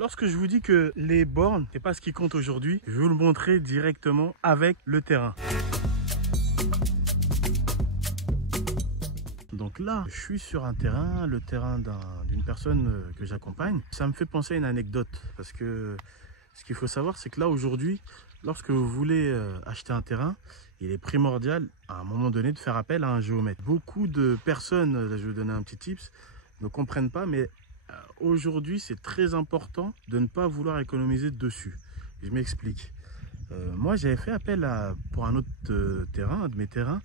Lorsque je vous dis que les bornes, c'est pas ce qui compte aujourd'hui, je vais vous le montrer directement avec le terrain. Donc là, je suis sur un terrain, le terrain d'une personne que j'accompagne. Ça me fait penser à une anecdote parce que ce qu'il faut savoir, c'est que là aujourd'hui, lorsque vous voulez acheter un terrain, il est primordial à un moment donné de faire appel à un géomètre. Beaucoup de personnes, là, je vais vous donner un petit tips, ne comprennent pas, mais aujourd'hui c'est très important de ne pas vouloir économiser dessus. Je m'explique. Moi j'avais fait appel pour un autre terrain, un de mes terrains,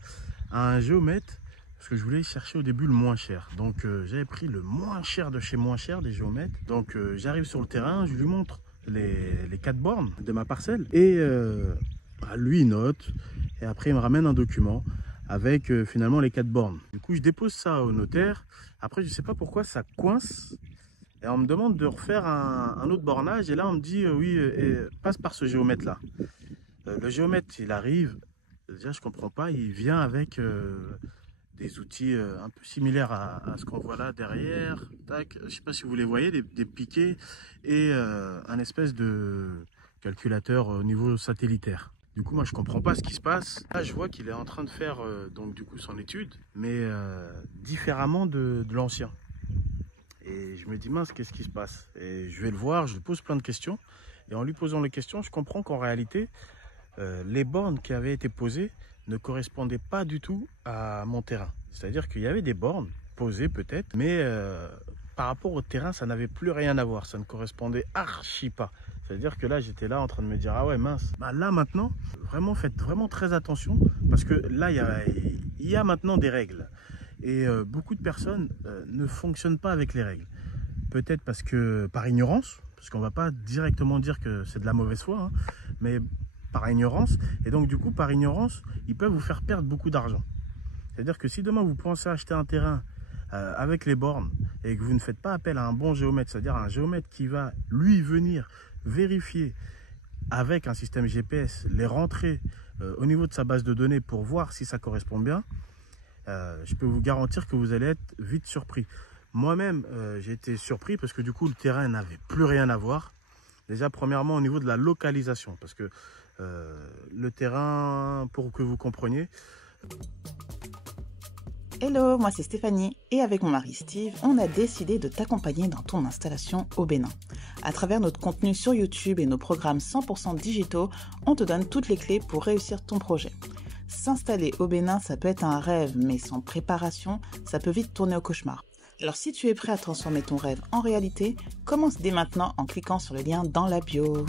à un géomètre parce que je voulais chercher au début le moins cher. Donc j'avais pris le moins cher de chez moins cher des géomètres. Donc j'arrive sur le terrain, je lui montre les 4 bornes de ma parcelle et lui il note et après il me ramène un document avec finalement les 4 bornes. Du coup je dépose ça au notaire. Après je sais pas pourquoi ça coince et on me demande de refaire un autre bornage et là on me dit oui passe par ce géomètre là. Le géomètre il arrive, déjà je comprends pas, il vient avec des outils un peu similaires à ce qu'on voit là derrière. Tac, je sais pas si vous les voyez, des piquets et un espèce de calculateur au niveau satellitaire. Du coup, moi, je comprends pas ce qui se passe. Là, je vois qu'il est en train de faire donc du coup son étude, mais différemment de l'ancien. Et je me dis mince, qu'est-ce qui se passe? Et je vais le voir, je lui pose plein de questions. Et en lui posant les questions, je comprends qu'en réalité, les bornes qui avaient été posées ne correspondaient pas du tout à mon terrain. C'est-à-dire qu'il y avait des bornes posées peut-être, mais par rapport au terrain, ça n'avait plus rien à voir. Ça ne correspondait archi pas. C'est-à-dire que là, j'étais là en train de me dire, ah ouais, mince. Bah là, maintenant, vraiment, faites vraiment très attention parce que là, il y a maintenant des règles. Et beaucoup de personnes ne fonctionnent pas avec les règles. Peut-être parce que par ignorance, parce qu'on ne va pas directement dire que c'est de la mauvaise foi, hein, mais par ignorance. Et donc du coup, par ignorance, ils peuvent vous faire perdre beaucoup d'argent. C'est-à-dire que si demain vous pensez acheter un terrain avec les bornes et que vous ne faites pas appel à un bon géomètre, c'est-à-dire un géomètre qui va lui venir vérifier avec un système GPS les rentrées au niveau de sa base de données pour voir si ça correspond bien, je peux vous garantir que vous allez être vite surpris. Moi-même, j'ai été surpris parce que du coup, le terrain n'avait plus rien à voir. Déjà, premièrement, au niveau de la localisation, parce que le terrain, pour que vous compreniez... Hello, moi c'est Stéphanie et avec mon mari Steve, on a décidé de t'accompagner dans ton installation au Bénin. À travers notre contenu sur YouTube et nos programmes 100% digitaux, on te donne toutes les clés pour réussir ton projet. S'installer au Bénin, ça peut être un rêve, mais sans préparation, ça peut vite tourner au cauchemar. Alors si tu es prêt à transformer ton rêve en réalité, commence dès maintenant en cliquant sur le lien dans la bio.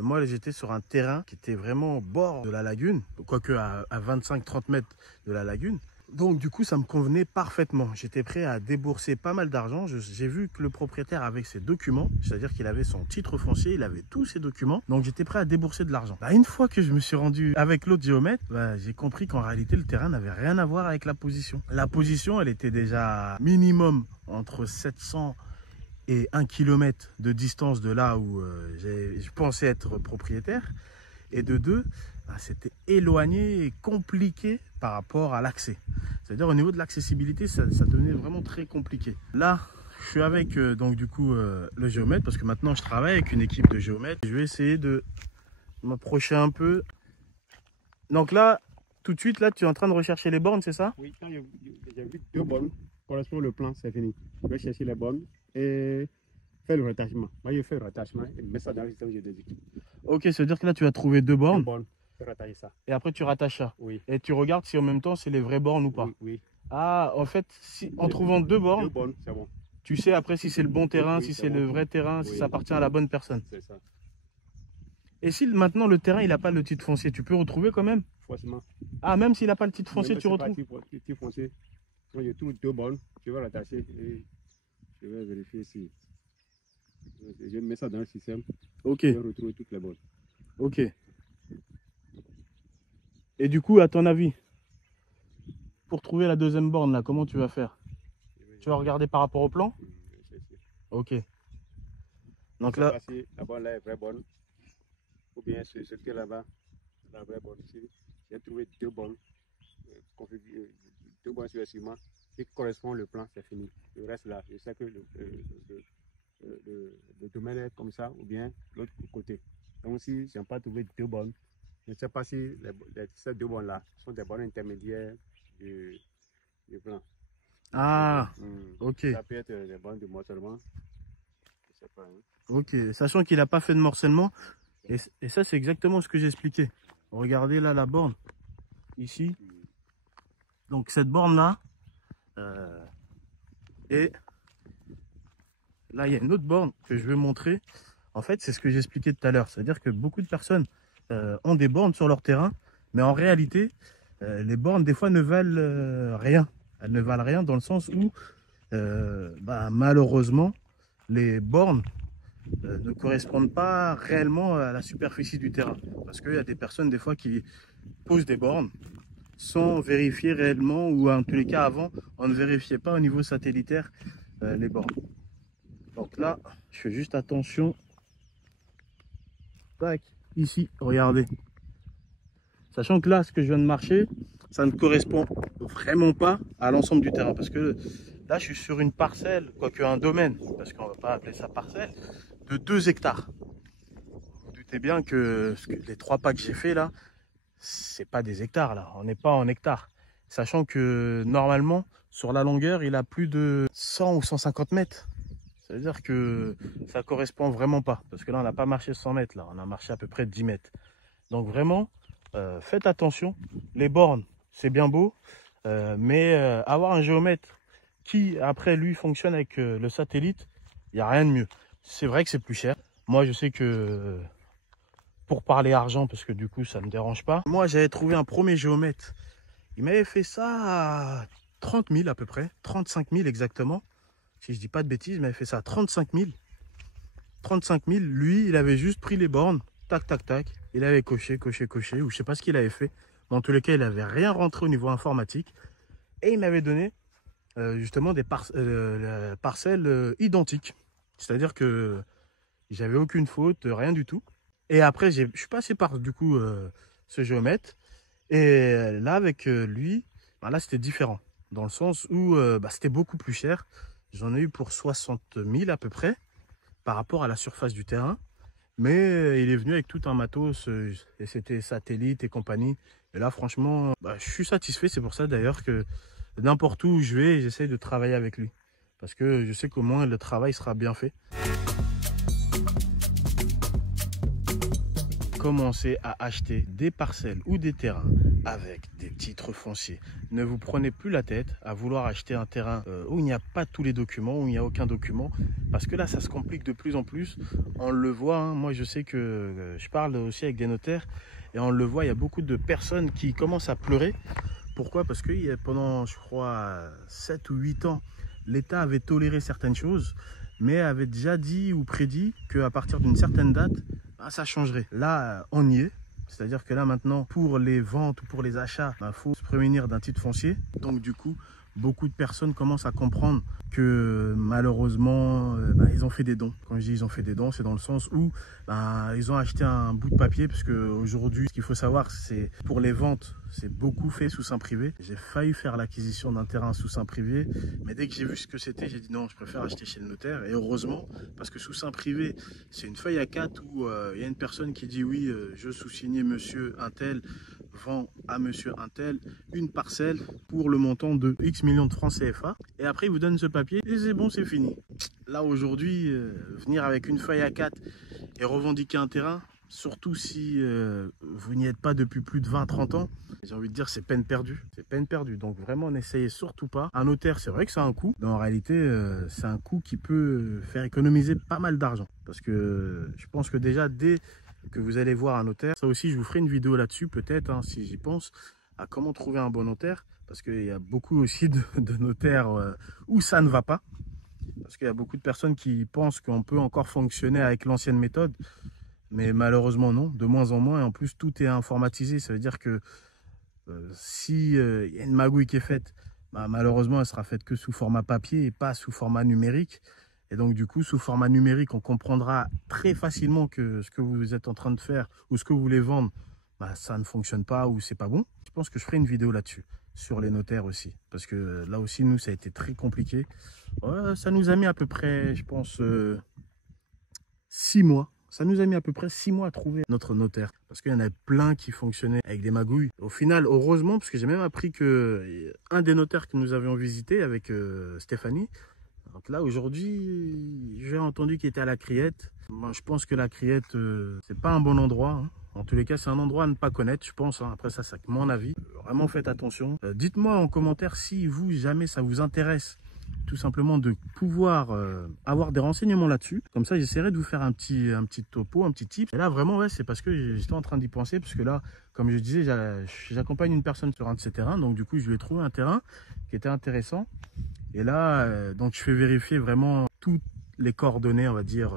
Moi, j'étais sur un terrain qui était vraiment au bord de la lagune, quoique à 25-30 mètres de la lagune. Donc du coup, ça me convenait parfaitement. J'étais prêt à débourser pas mal d'argent. J'ai vu que le propriétaire avait ses documents, c'est-à-dire qu'il avait son titre foncier, il avait tous ses documents. Donc j'étais prêt à débourser de l'argent. Une fois que je me suis rendu avec l'autre géomètre, j'ai compris qu'en réalité, le terrain n'avait rien à voir avec la position. La position, elle était déjà minimum entre 700 et 1 km de distance de là où je pensais être propriétaire. Et de deux, c'était éloigné et compliqué par rapport à l'accès. C'est-à-dire au niveau de l'accessibilité, ça devenait vraiment très compliqué. Là, je suis avec donc du coup le géomètre parce que maintenant je travaille avec une équipe de géomètres. Je vais essayer de m'approcher un peu. Donc là, tout de suite, là, tu es en train de rechercher les bornes, c'est ça? Oui, quand j'ai vu 2 bornes, correspond le plan, c'est fini. Je vais chercher les bornes et faire le rattachement. Moi, je fais le rattachement et mets ça dans le système géodésique. Ok, ça veut dire que là, tu as trouvé 2 bornes. 2 bornes, je vais rattacher ça. Et après, tu rattaches ça. Oui. Et tu regardes si en même temps, c'est les vraies bornes ou pas. Oui, oui. Ah, en fait, en trouvant 2 bornes, 2 bornes, c'est bon. Tu sais après si c'est le bon terrain, Oui, si c'est le vrai terrain, si oui, ça appartient à la bonne personne. C'est ça. Et si maintenant le terrain il n'a pas le titre foncier, tu peux retrouver quand même? Forcément. Ah, même s'il n'a pas le titre foncier, Même tu si retrouves? le titre foncier. Quand je trouve 2 bornes, je vais rattacher et je vais vérifier si. Je mets ça dans le système. Ok. Je vais retrouver toutes les bornes. Ok. Et du coup, à ton avis, pour trouver la deuxième borne là, comment tu vas faire? Tu vas regarder par rapport au plan? Ok. Donc là. La borne là est vraie bonne. Ou bien ce qui est là-bas, la vraie borne ici. J'ai trouvé 2 bornes. 2 bornes sur le ciment. qui correspond au plan, c'est fini. Le reste là, je sais que le domaine est comme ça ou bien l'autre côté. Donc si je n'ai pas trouvé deux bornes, je ne sais pas si ces deux bornes là sont des bornes intermédiaires du plan. Ah, ok. Ça peut être des bornes de morcellement. Je sais pas. Hein. Ok, sachant qu'il n'a pas fait de morcellement. Et ça, c'est exactement ce que j'ai expliqué. Regardez là la borne, ici. Donc cette borne-là, et là, il y a une autre borne que je vais montrer. En fait, c'est ce que j'expliquais tout à l'heure. C'est-à-dire que beaucoup de personnes ont des bornes sur leur terrain, mais en réalité, les bornes, des fois, ne valent rien. Elles ne valent rien dans le sens où, malheureusement, les bornes ne correspondent pas réellement à la superficie du terrain. Parce qu'il y a des personnes, des fois, qui posent des bornes sans vérifier réellement, ou en tous les cas, avant, on ne vérifiait pas au niveau satellitaire les bornes. Donc là, je fais juste attention. Tac, ici, regardez. Sachant que là, ce que je viens de marcher, ça ne correspond vraiment pas à l'ensemble du terrain. Parce que là, je suis sur une parcelle, quoique un domaine, parce qu'on ne va pas appeler ça parcelle, de 2 hectares. Vous vous doutez bien que les 3 pas que j'ai fait là, c'est pas des hectares là, on n'est pas en hectares. Sachant que normalement, sur la longueur, il a plus de 100 ou 150 mètres. Ça veut dire que ça correspond vraiment pas. Parce que là, on n'a pas marché 100 mètres, là, on a marché à peu près 10 mètres. Donc vraiment, faites attention. Les bornes, c'est bien beau, mais avoir un géomètre qui, après, lui, fonctionne avec le satellite, il n'y a rien de mieux. C'est vrai que c'est plus cher. Moi, je sais que, pour parler argent, parce que du coup, ça ne me dérange pas. Moi, j'avais trouvé un premier géomètre. Il m'avait fait ça à 30 000 à peu près, 35 000 exactement. Si je dis pas de bêtises, il m'avait fait ça à 35 000. 35 000, lui, il avait juste pris les bornes, tac, tac, tac. Il avait coché, ou je sais pas ce qu'il avait fait. Mais en tous les cas, il n'avait rien rentré au niveau informatique. Et il m'avait donné justement des parcelles identiques. C'est-à-dire que j'avais aucune faute, rien du tout. Et après, je suis passé par du coup ce géomètre. Et là, avec lui, là, c'était différent. Dans le sens où c'était beaucoup plus cher. J'en ai eu pour 60 000 à peu près, par rapport à la surface du terrain. Mais il est venu avec tout un matos, et c'était satellite et compagnie. Et là, franchement, je suis satisfait. C'est pour ça d'ailleurs que n'importe où je vais, j'essaie de travailler avec lui. Parce que je sais qu'au moins le travail sera bien fait. Commencez à acheter des parcelles ou des terrains avec des titres fonciers. Ne vous prenez plus la tête à vouloir acheter un terrain où il n'y a pas tous les documents, où il n'y a aucun document. Parce que là, ça se complique de plus en plus. On le voit, hein. Moi je sais que je parle aussi avec des notaires et on le voit, il y a beaucoup de personnes qui commencent à pleurer. Pourquoi? Parce que pendant, je crois, 7 ou 8 ans, l'État avait toléré certaines choses, mais avait déjà dit ou prédit qu'à partir d'une certaine date, ça changerait. Là, on y est. C'est-à-dire que là, maintenant, pour les ventes ou pour les achats, il faut se prémunir d'un titre foncier. Donc, du coup, beaucoup de personnes commencent à comprendre que malheureusement, ils ont fait des dons. Quand je dis ils ont fait des dons, c'est dans le sens où ils ont acheté un bout de papier, parce qu'aujourd'hui, ce qu'il faut savoir, c'est pour les ventes, c'est beaucoup fait sous seing privé. J'ai failli faire l'acquisition d'un terrain sous seing privé, mais dès que j'ai vu ce que c'était, j'ai dit non, je préfère acheter chez le notaire. Et heureusement, parce que sous seing privé, c'est une feuille A4 où il y a une personne qui dit oui, je sous-signais monsieur untel, vend à monsieur untel une parcelle pour le montant de X millions de francs CFA. Et après, il vous donne ce papier et c'est bon, c'est fini. Là, aujourd'hui, venir avec une feuille A4 et revendiquer un terrain, surtout si vous n'y êtes pas depuis plus de 20-30 ans, j'ai envie de dire c'est peine perdue. C'est peine perdue. Donc vraiment, n'essayez surtout pas. Un notaire, c'est vrai que c'est un coût, mais en réalité, c'est un coût qui peut faire économiser pas mal d'argent. Parce que je pense que déjà, dès que vous allez voir un notaire, ça aussi, je vous ferai une vidéo là-dessus, peut-être, hein, si j'y pense, à comment trouver un bon notaire. Parce qu'il y a beaucoup aussi de notaires où ça ne va pas. Parce qu'il y a beaucoup de personnes qui pensent qu'on peut encore fonctionner avec l'ancienne méthode. Mais malheureusement non, de moins en moins. Et en plus, tout est informatisé. Ça veut dire que si y a une magouille qui est faite, malheureusement, elle sera faite que sous format papier et pas sous format numérique. Et donc du coup, sous format numérique, on comprendra très facilement que ce que vous êtes en train de faire ou ce que vous voulez vendre, ça ne fonctionne pas ou c'est pas bon. Je pense que je ferai une vidéo là-dessus. sur les notaires aussi. Parce que là aussi, nous, ça a été très compliqué. Ouais, ça nous a mis à peu près, je pense, 6 mois. Ça nous a mis à peu près 6 mois à trouver notre notaire. Parce qu'il y en avait plein qui fonctionnaient avec des magouilles. Au final, heureusement, parce que j'ai même appris que un des notaires que nous avions visité avec Stéphanie, donc là, aujourd'hui, j'ai entendu qu'il était à la Criette. Moi, je pense que la Criette, c'est pas un bon endroit, hein. En tous les cas, c'est un endroit à ne pas connaître, je pense, hein. Après ça, c'est mon avis. Vraiment, faites attention. Dites-moi en commentaire si vous, jamais ça vous intéresse, tout simplement de pouvoir avoir des renseignements là-dessus. Comme ça, j'essaierai de vous faire un petit topo, un petit tip. Et là, vraiment, ouais, c'est parce que j'étais en train d'y penser, parce que là, comme je disais, j'accompagne une personne sur un de ces terrains. Donc, du coup, je lui ai trouvé un terrain qui était intéressant. Et là, donc, je fais vérifier vraiment toutes les coordonnées, on va dire,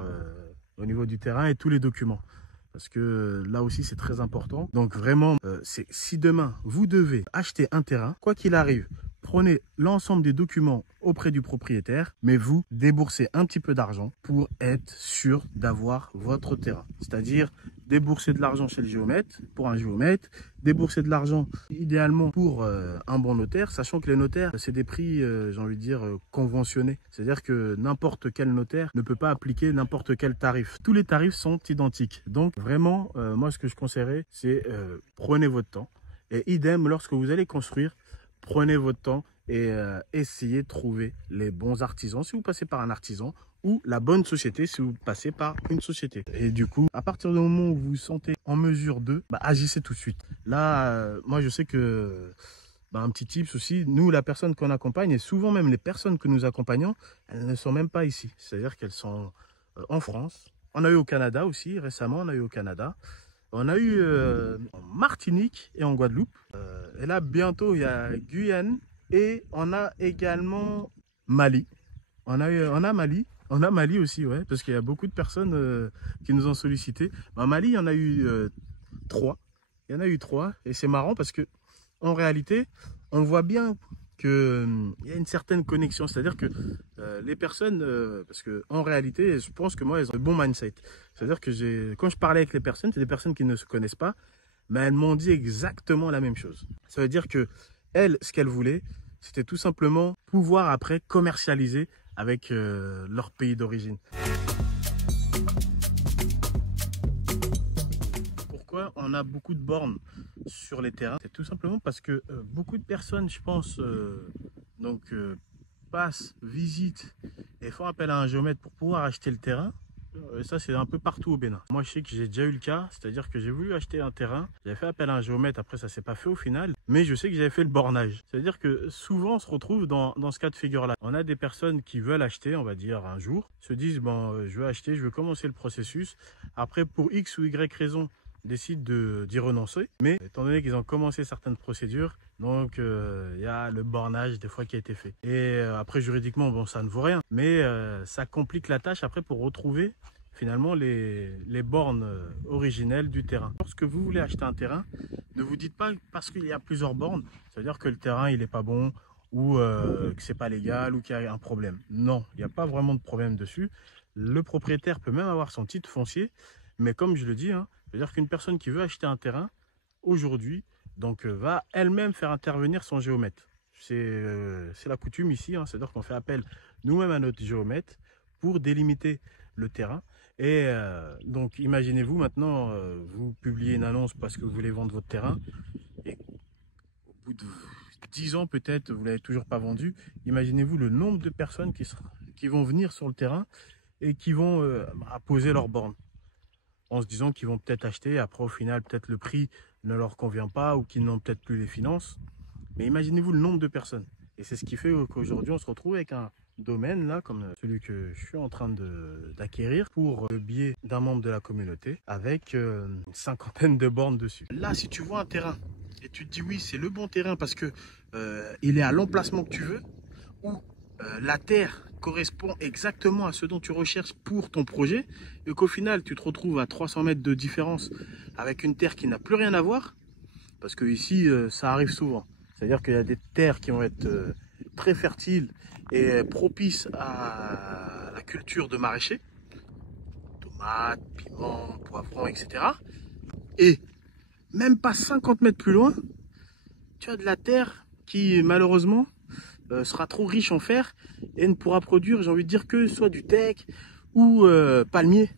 au niveau du terrain et tous les documents. Parce que là aussi, c'est très important. Donc, vraiment, si demain, vous devez acheter un terrain, quoi qu'il arrive, prenez l'ensemble des documents auprès du propriétaire, mais vous déboursez un petit peu d'argent pour être sûr d'avoir votre terrain. C'est-à-dire débourser de l'argent chez le géomètre, pour un géomètre, débourser de l'argent idéalement pour un bon notaire, sachant que les notaires, c'est des prix, j'ai envie de dire, conventionnés. C'est-à-dire que n'importe quel notaire ne peut pas appliquer n'importe quel tarif. Tous les tarifs sont identiques. Donc vraiment, moi ce que je conseillerais, c'est prenez votre temps. Et idem, lorsque vous allez construire, prenez votre temps et essayez de trouver les bons artisans si vous passez par un artisan ou la bonne société si vous passez par une société. Et du coup, à partir du moment où vous vous sentez en mesure de, agissez tout de suite. Là, moi je sais que, un petit tips aussi, nous la personne qu'on accompagne et souvent même les personnes que nous accompagnons, elles ne sont même pas ici. C'est-à-dire qu'elles sont en France. On a eu au Canada aussi, récemment on a eu au Canada. On a eu en Martinique et en Guadeloupe. Et là, bientôt, il y a Guyane et on a également Mali. On a Mali aussi, ouais, parce qu'il y a beaucoup de personnes qui nous ont sollicité. Mali, il y en a eu 3. Il y en a eu 3 et c'est marrant parce que en réalité, on voit bien qu'il y a une certaine connexion, c'est-à-dire que les personnes, parce que en réalité, je pense que moi, elles ont le bon mindset. C'est-à-dire que quand je parlais avec les personnes, c'est des personnes qui ne se connaissent pas, mais elles m'ont dit exactement la même chose. Ça veut dire que elles, ce qu'elles voulaient, c'était tout simplement pouvoir après commercialiser avec leur pays d'origine. Pourquoi on a beaucoup de bornes sur les terrains? C'est tout simplement parce que beaucoup de personnes, je pense, passent, visitent et font appel à un géomètre pour pouvoir acheter le terrain. Ça, c'est un peu partout au Bénin. Moi, je sais que j'ai déjà eu le cas, c'est-à-dire que j'ai voulu acheter un terrain, j'avais fait appel à un géomètre, après ça s'est pas fait au final, mais je sais que j'avais fait le bornage. C'est-à-dire que souvent, on se retrouve dans ce cas de figure-là. On a des personnes qui veulent acheter, on va dire, un jour, se disent, je veux acheter, je veux commencer le processus. Après, pour X ou Y raison, décident d'y renoncer. Mais étant donné qu'ils ont commencé certaines procédures, donc il y a le bornage des fois qui a été fait. Et après juridiquement, ça ne vaut rien. Mais ça complique la tâche après pour retrouver finalement les bornes originelles du terrain. Lorsque vous voulez acheter un terrain, ne vous dites pas parce qu'il y a plusieurs bornes, c'est-à-dire que le terrain il n'est pas bon ou que c'est pas légal ou qu'il y a un problème. Non, il n'y a pas vraiment de problème dessus. Le propriétaire peut même avoir son titre foncier, mais comme je le dis, c'est-à-dire qu'une personne qui veut acheter un terrain, aujourd'hui, va elle-même faire intervenir son géomètre. C'est la coutume ici, c'est-à-dire qu'on fait appel nous-mêmes à notre géomètre pour délimiter le terrain. Et donc, imaginez-vous maintenant, vous publiez une annonce parce que vous voulez vendre votre terrain, et au bout de 10 ans peut-être, vous ne l'avez toujours pas vendu. Imaginez-vous le nombre de personnes qui vont venir sur le terrain et qui vont poser leurs bornes, en se disant qu'ils vont peut-être acheter, après au final peut-être le prix ne leur convient pas ou qu'ils n'ont peut-être plus les finances. Mais imaginez-vous le nombre de personnes. Et c'est ce qui fait qu'aujourd'hui on se retrouve avec un domaine là, comme celui que je suis en train d'acquérir pour le biais d'un membre de la communauté, avec une 50aine de bornes dessus. Là, si tu vois un terrain et tu te dis oui, c'est le bon terrain parce que il est à l'emplacement que tu veux, ou la terre correspond exactement à ce dont tu recherches pour ton projet, et qu'au final tu te retrouves à 300 mètres de différence avec une terre qui n'a plus rien à voir, parce que ici ça arrive souvent, c'est-à-dire qu'il y a des terres qui vont être très fertiles et propices à la culture de maraîchers, tomates, piments, poivrons, etc. Et même pas 50 mètres plus loin, tu as de la terre qui malheureusement sera trop riche en fer et ne pourra produire, j'ai envie de dire, que soit du teck ou palmier.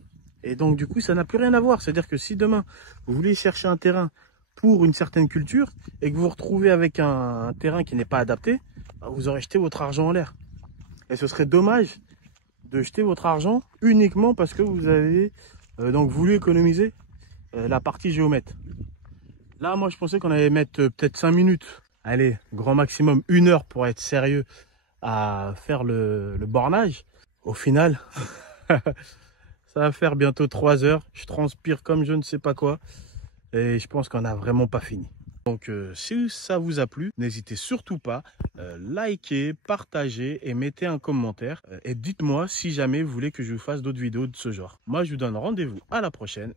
Et donc du coup ça n'a plus rien à voir. C'est-à-dire que si demain vous voulez chercher un terrain pour une certaine culture et que vous vous retrouvez avec un terrain qui n'est pas adapté, bah, vous aurez jeté votre argent en l'air. Et ce serait dommage de jeter votre argent uniquement parce que vous avez donc voulu économiser la partie géomètre. Là moi je pensais qu'on allait mettre peut-être 5 minutes. Allez, grand maximum 1 heure pour être sérieux à faire le bornage. Au final, ça va faire bientôt 3 heures. Je transpire comme je ne sais pas quoi. Et je pense qu'on n'a vraiment pas fini. Donc si ça vous a plu, n'hésitez surtout pas, likez, partagez et mettez un commentaire. Et dites-moi si jamais vous voulez que je vous fasse d'autres vidéos de ce genre. Moi je vous donne rendez-vous à la prochaine.